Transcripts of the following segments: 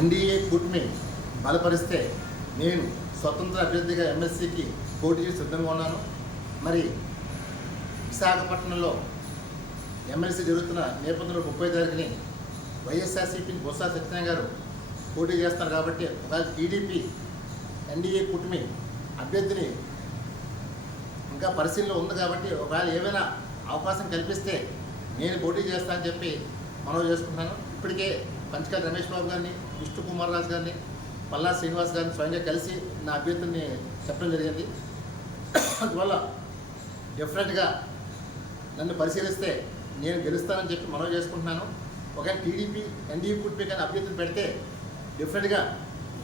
NDA కూటమి బలపరిస్తే నేను స్వతంత్ర అభ్యర్థిగా ఎమ్మెల్సీకి పోటీ చేసి సిద్ధంగా ఉన్నాను మరి విశాఖపట్నంలో ఎమ్మెల్సీ జరుగుతున్న నేపథ్యంలో ముప్పై తారీఖుని వైఎస్ఆర్సీపీ బొత్స సత్యనారాయణ గారు పోటీ చేస్తారు కాబట్టి ఒకవేళ టీడీపీ ఎన్డీఏ కూటమి అభ్యర్థిని ఇంకా పరిశీలన ఉంది కాబట్టి ఒకవేళ ఏమైనా అవకాశం కల్పిస్తే నేను పోటీ చేస్తానని చెప్పి మనవి చేసుకుంటున్నాను ఇప్పటికే పంచకాల రమేష్ బాబు గారిని విష్ణు కుమార్ రాజు గారిని పల్లా శ్రీనివాస్ గారిని స్వయంగా కలిసి నా అభ్యర్థుల్ని చెప్పడం జరిగింది అందువల్ల డెఫినెట్గా నన్ను పరిశీలిస్తే నేను గెలుస్తానని చెప్పి మనవి చేసుకుంటున్నాను ఒకవేళ టీడీపీ ఎన్డీఏ కూటమి కానీ అభ్యర్థులు పెడితే డెఫినెట్గా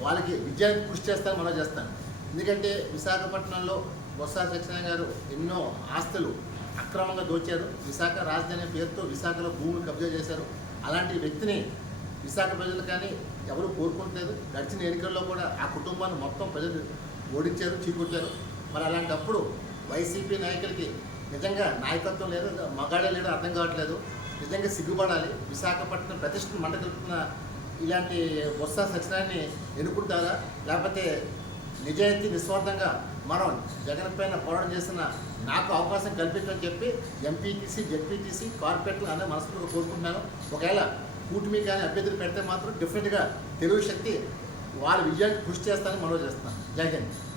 వాళ్ళకి విజయానికి కృషి చేస్తాను మనవి చేస్తాను ఎందుకంటే విశాఖపట్నంలో బొత్స సత్యనారాయణ గారు ఎన్నో ఆస్తులు అక్రమంగా దోచారు విశాఖ రాజధాని పేరుతో విశాఖలో భూమిని కబ్జా చేశారు అలాంటి వ్యక్తిని విశాఖ ప్రజలు కానీ ఎవరు కోరుకుంటలేదు గడిచిన ఎన్నికల్లో కూడా ఆ కుటుంబాన్ని మొత్తం ప్రజలు ఓడించారు చీకొట్టారు మరి అలాంటప్పుడు వైసీపీ నాయకులకి నిజంగా నాయకత్వం లేదు మగాడే లేదో అర్థం కావట్లేదు నిజంగా సిగ్గుపడాలి విశాఖపట్నం ప్రతిష్ట మండగలుపుతున్న ఇలాంటి బొత్స సత్యనారాయణని ఎన్నుకుంటారా లేకపోతే నిజాయితీ నిస్వార్థంగా మనం జగన్ పైన పోరాటం చేసిన నాకు అవకాశం కల్పించని చెప్పి ఎంపీటీసీ జడ్పీటీసీ కార్పొరేట్లు అనే మనస్ఫూర్తిగా కోరుకుంటున్నాను ఒకవేళ కూటమి కానీ అభ్యర్థులు పెడితే మాత్రం డిఫరెంట్గా తెలుగు శక్తి వాళ్ళ విజయానికి కృషి చేస్తానని మనవి చేస్తున్నాను జై హింద్